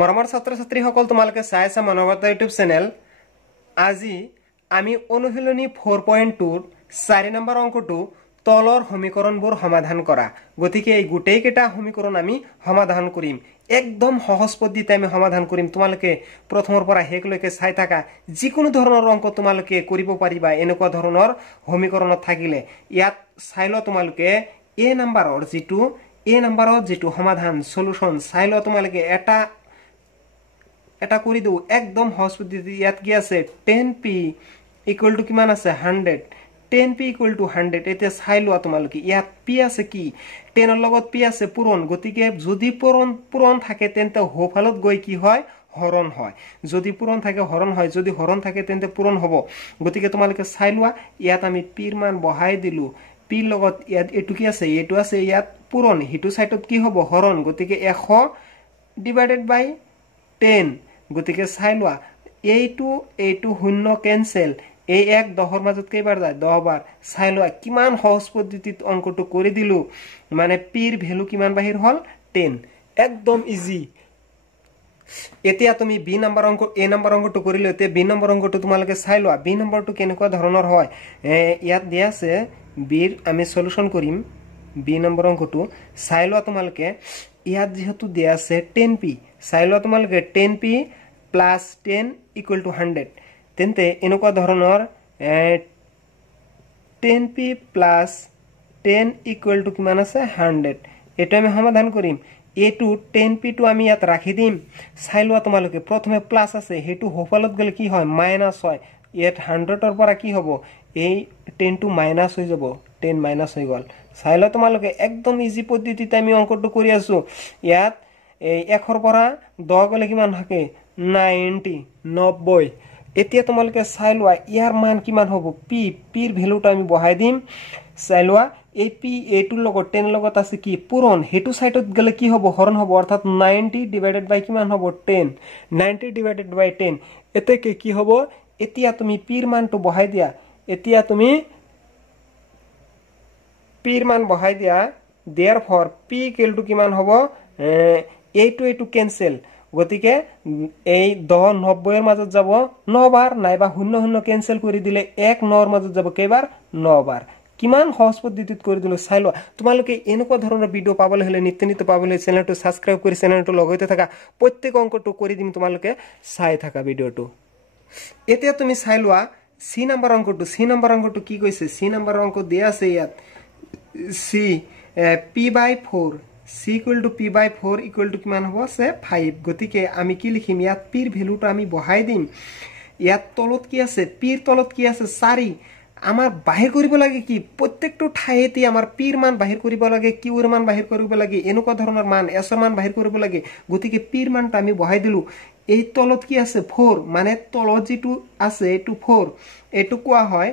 মৰমৰ ছাত্ৰ ছাত্ৰীসকল তোমালোকে চাই আছা মানৱতা ইউটিউব চেনেল। আজি আমি অনুশীলনী 4.2 4 নম্বৰ অংকটো তলৰ সমীকৰণবোৰ সমাধান কৰা। গতিকে এই গোটেই কেইটা সমীকৰণ আমি সমাধান কৰিম। একদম সহজ পদ্ধতিতে আমি সমাধান কৰিম। তোমালোকে প্ৰথমৰ পৰা শেষলৈকে চাই থাকা। যিকোনো ধৰণৰ অংক তোমালোকে কৰিব পাৰিবা এনেকুৱা ধৰণৰ সমীকৰণত থাকিলে। ইয়াত চাই ল তোমালোকে এ নম্বৰৰ যেটো সমাধান সলিউশন চাই ল তোমালোকে এটা কৰি দিও একদম সহজ পদ্ধতি। ইয়াত কি আছে 10p ইকুয়াল টু কিমান আছে 100 10p ইকুয়াল টু 100 এতিয়া চাই লোৱা তোমালোকে ইয়াত p আছে কি 10 ৰ লগত p আছে পূৰণ। গতিকে যদি পূৰণ থাকে তেন্তে হোফালত গৈ কি হয় হৰণ হয়। যদি পূৰণ থাকে হৰণ হয়, যদি হৰণ থাকে তেন্তে পূৰণ হ'ব। গতিকে তোমালোকে চাই লোৱা ইয়াত আমি p ৰ মান বহাই দিলো। p লগত ইয়াত এটু কি আছে এটু আছে ইয়াত পূৰণ, হিটু সাইডত কি হ'ব হৰণ। গতিকে 100 ডিভাইডেড বাই 10। গতিকে চাই লোৱা এইটো শূন্য কেনসেল। এই 1 10 ৰ মাজত কেইবাৰ যায় 10 বাৰ। চাই লোৱা কিমান সহজ পদ্ধতিত অংকটো কৰি দিলো। মানে p ৰ ভ্যালু কিমান বাহিৰ হল 10। একদম ইজি। এতিয়া তুমি বি নম্বৰ অংক এ নম্বৰ অংকটো কৰিলে তে বি নম্বৰ অংকটো তোমালোকে চাই লোৱা। বি নম্বৰটো কেনেকুৱা ধৰণৰ হয় ইয়াত দিয়া আছে। বিৰ আমি সলিউশন কৰিম। বি নম্বৰ অংকটো চাই লোৱা তোমালোকে ইয়াত যেহেতু দিয়া আছে 10p চাই লোৱা তোমালোকে 10p প্লাস 10 ইকুয়াল টু 100 তেন্তে এনেকুৱা ধৰণৰ 10p প্লাস 10 ইকুয়াল টু কিমান আছে 100। এটা আমি সমাধান কৰিম। এটো 10p টো আমি ইয়াত ৰাখি দিম। চাই লোৱা তোমালোকে প্ৰথমে প্লাস আছে হেতু হোফালত গলে কি হয় মাইনাস হয়। ইয়াত 100 ৰ পৰা কি হ'ব এই 10 টো মাইনাস হৈ যাব 10 মাইনাস হৈ গল। চাই লোৱা তোমালোকে একদম ইজি পদ্ধতিতে আমি অংকটো কৰি আছো। ইয়াত এই 1 ৰ পৰা 10 গলে কিমান থাকে 90। এতিয়া তোমালোকে চাই লোৱা ইয়াৰ মান কিমান হ'ব p ৰ ভ্যালুটো আমি বহাই দিম। চাই লোৱা এই p এটোৰ লগত 10 লগত আছে কি পূৰণ, হেতু সাইডত গলে কি হ'ব হৰণ হ'ব। অৰ্থাৎ 90 ডিভাইডেড বাই কিমান হ'ব 10 90 ডিভাইডেড বাই 10। এতেকে কি হ'ব এতিয়া তুমি p ৰ মানটো বহাই দিয়া। এতিয়া তুমি p ৰ মান বহাই দিয়া। therefore p ইকুয়াল টু কিমান হ'ব এইটো কেনসেল। গতিকে এই 10 90 ৰ মাজত যাব 9 বাৰ নাইবা 0 0 কেনসেল কৰি দিলে 1 9 ৰ মাজত যাব কেইবাৰ 9 বাৰ। কিমান সহজ পদ্ধতিত কৰি দিলো চাই লোৱা। তোমালোকে এনেকুৱা ধৰণৰ ভিডিও পাবলৈ হলে নিত্য পাবলৈ চেনেলটো সাবস্ক্ৰাইব কৰি চেনেলটো লগতে থাকা। প্ৰত্যেক অংকটো কৰি দিম তোমালোকে চাই থাকা ভিডিওটো। এতিয়া তুমি চাই লোৱা সি নম্বৰ অংকটো কি কৈছে। সি নম্বৰ অংক দিয়া আছে ইয়াত সি p/4 c equal to p/4 equal to কিমান হ'ব আছে 5। গতিকে আমি কি লিখিম ইয়াত p ৰ ভ্যালুটো আমি বহাই দিম। ইয়াত তলত কি আছে p ৰ তলত কি আছে 4। আমাৰ বাহিৰ কৰিব লাগে কি প্ৰত্যেকটো ঠাইতে আমাৰ p ৰ মান বাহিৰ কৰিব লাগে, q ৰ মান বাহিৰ কৰিব লাগে, এনেকুৱা ধৰণৰ মান s ৰ মান বাহিৰ কৰিব লাগে। গতিকে p ৰ মানটো আমি বহাই দিলো। এই তলত কি আছে 4 মানে তলত যেটো আছে এটো 4 এটো কোৱা হয়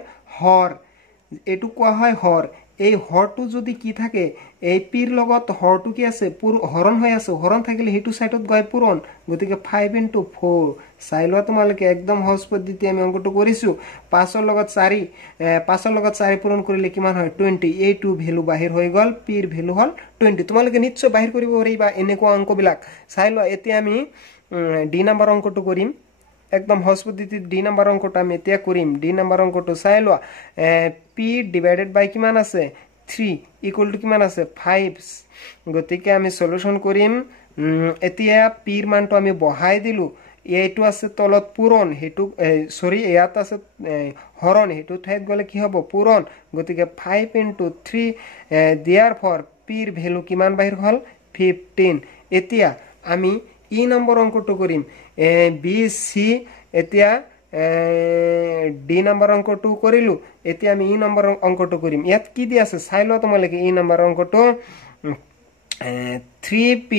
হৰ। এই হৰটো যদি কি থাকে এই p ৰ লগত হৰটো কি আছে হৰণ হৈ আছে। হৰণ থাকিলে হেতু সাইডত গৈ পূৰণ। গতিকে 5 * 4 চাই লোৱা তোমালোকে একদম সহজ পদ্ধতি আমি অংকটো কৰিছো। 5 ৰ লগত 4 পূৰণ কৰিলে কিমান হয় 20। এইটো ভ্যালু বাহিৰ হৈ গল p ৰ ভ্যালু হল 20। তোমালোকে নিশ্চয় বাহিৰ কৰিব পাৰিবা এনেকুৱা অংকবিলাক। চাই লোৱা এতিয়া আমি ডি নম্বৰ অংকটো কৰিম। একদম সহজ পদ্ধতিত ডি নম্বৰ অংকটো আমি এতিয়া কৰিম। ডি নম্বৰ অংকটো চাই লোৱা p ডিভাইডেড বাই কিমান আছে 3 ইকুয়াল টু কিমান আছে 5। গতিকে আমি সলিউশন কৰিম। এতিয়া p ৰ মানটো আমি বহাই দিলো। এইটো আছে তলত পূৰণ, হেতু ইয়াত আছে হৰণ, হেতু ঠাইত গলে কি হ'ব পূৰণ। গতিকে 5 * 3 therefore p ৰ ভ্যালু কিমান বাহিৰ হল 15। এতিয়া আমি ই নম্বৰ অংকটো কৰিম। বি সি এতিয়া ডি নম্বৰ অংকটো কৰিলো। এতিয়া আমি ই নম্বৰ অংকটো কৰিম। ইয়াত কি দি আছে চাই লোৱা তোমালোকে ই নম্বৰ অংকটো 3p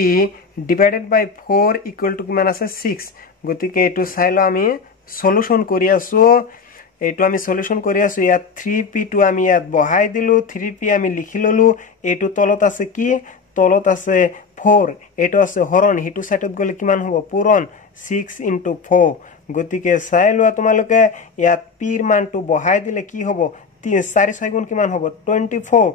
divided by 4 equal to কিমান আছে 6। গতিকে এটো চাই লোৱা আমি সলিউশন কৰি আছো। ইয়াত 3p টো আমি ইয়াত বহাই দিলো। 3p আমি লিখি ললো। এটো তলত আছে কি তলত আছে 4 এটো আছে হৰণ, হেতু সাইডত গলে কিমান হ'ব পূৰণ 6 * 4। গতিকে চাই লোৱা তোমালোকে ইয়াত p ৰ মানটো বহাই দিলে কি হ'ব 4 6 গুণ কিমান হ'ব 24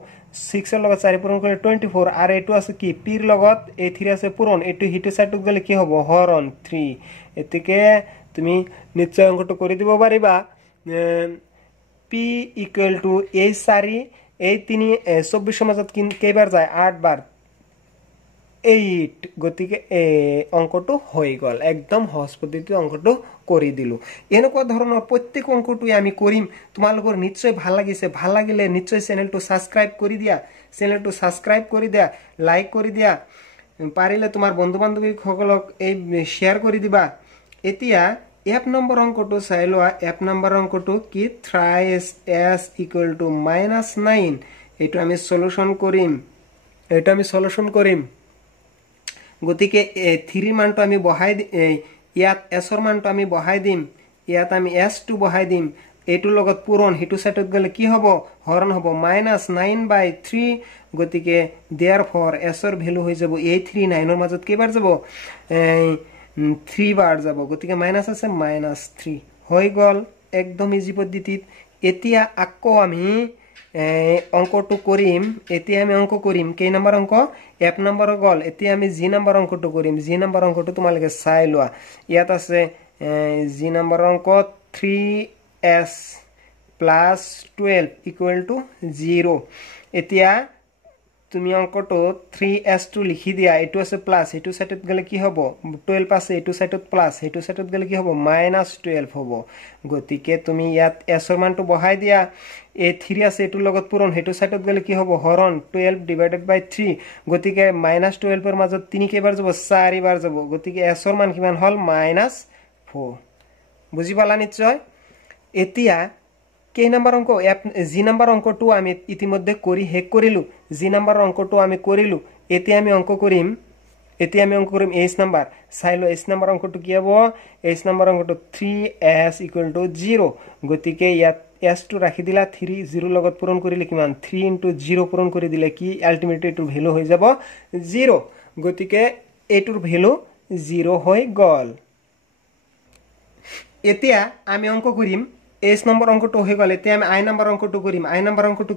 6 এর লগত 4 পূরণ করলে 24 আর এটু আছে কি পির লগত এই 3 আছে পূরণ এটু হিটু সাইডত গেলে কি হ'ব হরণ 3 এতিকে তুমি নিশ্চয় অঙ্কটো করে দিব পারিবা p = এই 4 এই 3 24 মাজত কেইবার যায় 8 বার 8 গতিকে অঙ্কটো হৈ গল একদম সহজ পদ্ধতিতে অঙ্কটো কৰি দিলু এনেকুৱা ধৰণৰ প্ৰত্যেক অঙ্কটোই আমি কৰিম তোমালোকৰ নিশ্চয় ভাল লাগিছে ভাল লাগিলে নিশ্চয় চ্যানেলটো সাবস্ক্ৰাইব কৰি দিয়া লাইক কৰি দিয়া পাৰিলে তোমাৰ বন্ধু বান্ধৱীসকলক এই শেয়াৰ কৰি দিবা এতিয়া এক নম্বৰ অঙ্কটো চাই লোৱা এক নম্বৰ অঙ্কটো কি 3s = -9 এটো আমি সলিউশন কৰিম গতিকে 3 মানটো আমি বহাই ইয়াত s এর মানটো আমি বহাই দিম ইয়াত আমি s2 বহাই দিম এটু লগত পূরণ হিটু সাইডত গলে কি হ'ব হরণ হ'ব -9/3 গতিকে therefore s এর ভ্যালু হৈ যাব এই 3 9 এর মাজত কেইবার যাব 3 বার যাব গতিকে মাইনাস আছে -3 হৈ গল একদম ইজি পদ্ধতিত এতিয়া আকো আমি অঙ্কটো কৰিম এতিয়া আমি অঙ্ক কৰিম কেই নম্বৰ অঙ্ক এক নম্বৰ গল এতিয়া আমি জি নম্বৰ অঙ্কটো কৰিম জি নম্বৰ অঙ্কটো তোমালকে চাই লোৱা ইয়াত আছে জি নম্বৰ অঙ্ক 3s + 12 = 0 এতিয়া তুমি অঙ্কটো 3s টো লিখি দিয়া এটো আছে প্লাস এটো সাইডত গলে কি হ'ব 12 আছে এটো সাইডত প্লাস এটো সাইডত গলে কি হ'ব -12 হ'ব গতিকে তুমি ইয়াত s এর মানটো বহাই দিয়া এ 3 আছে এটো লগত পূরণ হেটো সাইডত গলে কি হ'ব হরণ 12/3 গতিকে -12 এর মাজত 3 কেইবার যাব 4 বার যাব গতিকে s এর মান কিমান হল -4 বুজি পালা নিশ্চয় এতিয়া কেই নম্বৰ অঙ্ক জি নম্বৰ অঙ্কটো আমি ইতিমধ্যে কৰি হেক কৰিলু জি নম্বৰ অঙ্কটো আমি কৰিলু এতিয়া আমি অঙ্ক কৰিম h নম্বৰ চাইলো h নম্বৰ অঙ্কটো কি হ'ব h নম্বৰ অঙ্কটো 3s = 0 গতিকে ইয়াত s টো ৰাখি দিলা 3 0 লগত পূৰণ কৰিলে কিমান 3 * 0 পূৰণ কৰি দিলে কি আলটিমেটলি এটোৰ ভ্যালু হৈ যাব 0 গতিকে এটোৰ ভ্যালু 0 হৈ গল এতিয়া আমি অঙ্ক কৰিম h নম্বৰ অঙ্কটো হৈ গল এতিয়া আমি i নম্বৰ অঙ্কটো কৰিম i নম্বৰ অঙ্কটো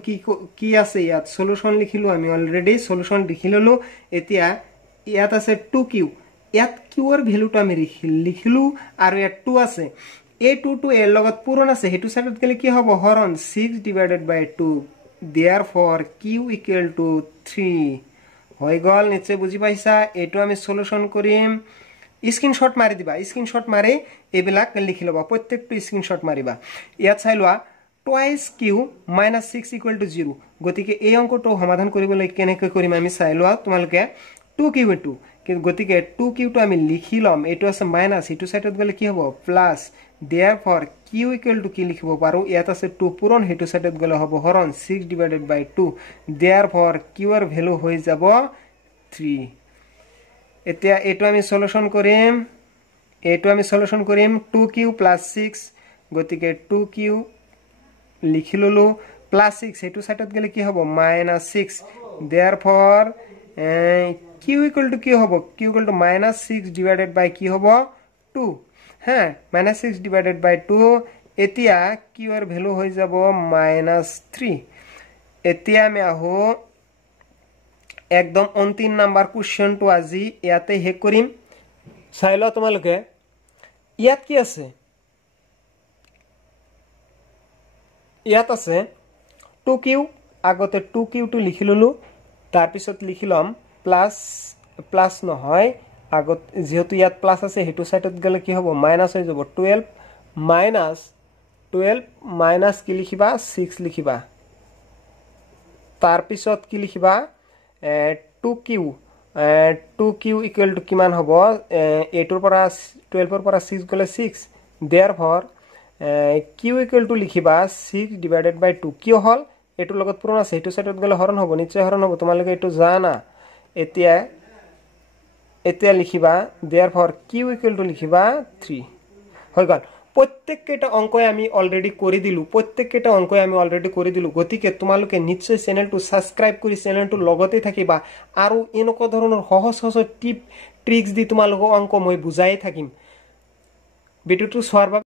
কি আছে ইয়াত সলিউশন লিখিলো আমি অলরেডি সলিউশন লিখি ললো এতিয়া ইয়াত আছে 2q ইয়াত q এর ভ্যালুটো আমি লিখিলো আৰু ইয়াত 2 আছে এই 2 টো এর লগত পূরণ আছে হেতু সাইডত গলে কি হ'ব হরণ 6/2 therefore q = 3 হৈ গল নিশ্চয় বুজি পাইছা এটো আমি সলিউশন কৰিম স্ক্ৰিনশট মাৰি দিবা স্ক্ৰিনশট মাৰি এবিলাক লিখি লবা প্ৰত্যেকটো স্ক্ৰিনশট মাৰিবা ইয়াত চাই লোৱা twice q -6 = 0 গতিকে এই অঙ্কটো সমাধান কৰিবলৈ কেনেকৈ কৰিম আমি চাই লোৱা তোমালকে 2q2 গতিকে 2q টো আমি লিখি লম এটো আছে মাইনাস এটো সাইডত গলে কি হ'ব প্লাস therefore q = কি লিখিব পাৰো ইয়াত আছে 2 পূৰণ হেতু সাইডত গলে হ'ব হৰণ 6/2 therefore q এৰ ভ্যালু হৈ যাব 3 এতিয়া এটো আমি সলিউশন কৰিম 2q + 6 গতিকে 2q লিখি ললো +6 হেতু সাইডত গলে কি হ'ব -6 therefore q = কি হ'ব q = -6/2 কি হ'ব 2 হ্যাঁ -6/2 এতিয়া q এর ভ্যালু হৈ যাব -3 এতিয়া আমি আহো একদম অন্তিম নাম্বার কোশ্চেনটো আজি ইয়াতে হেক কৰিম চাইলো তোমালোকে ইয়াত কি আছে ইয়াত আছে 2q আগতে 2q টো লিখি ললো তাৰ পিছত লিখিলাম প্লাস নহয় আগত যেহেতু ইয়াত প্লাস আছে হেতু সাইডত গলে কি হ'ব মাইনাস হৈ যাব 12 মাইনাস কি লিখিবা 6 লিখিবা তাৰ পিছত কি লিখিবা 2q = কিমান হ'ব 8 ৰ পৰা 12 ৰ পৰা 6 গলে 6 therefore q = লিখিবা 6/2 কি হল এটো লগত পূরণ আছে এটো সাইডত গলে হরণ হ'ব নিশ্চয় হরণ হ'ব তোমালকে এটো জানা এতিয়া লিখিবা therefore q = লিখিবা 3 হৈ গল প্রত্যেকটা অঙ্কই আমি অলরেডি করে দিলু গতিকে তোমালোকে নিশ্চয় চ্যানেলটো সাবস্ক্রাইব কৰি চ্যানেলটো লগতে থাকিবা আৰু এনেকুৱা ধৰণৰ সহজ টিপ ট্ৰিক্স দি তোমালোকক অঙ্ক মই বুজাই থাকিম ভিডিওটো চোৱাৰ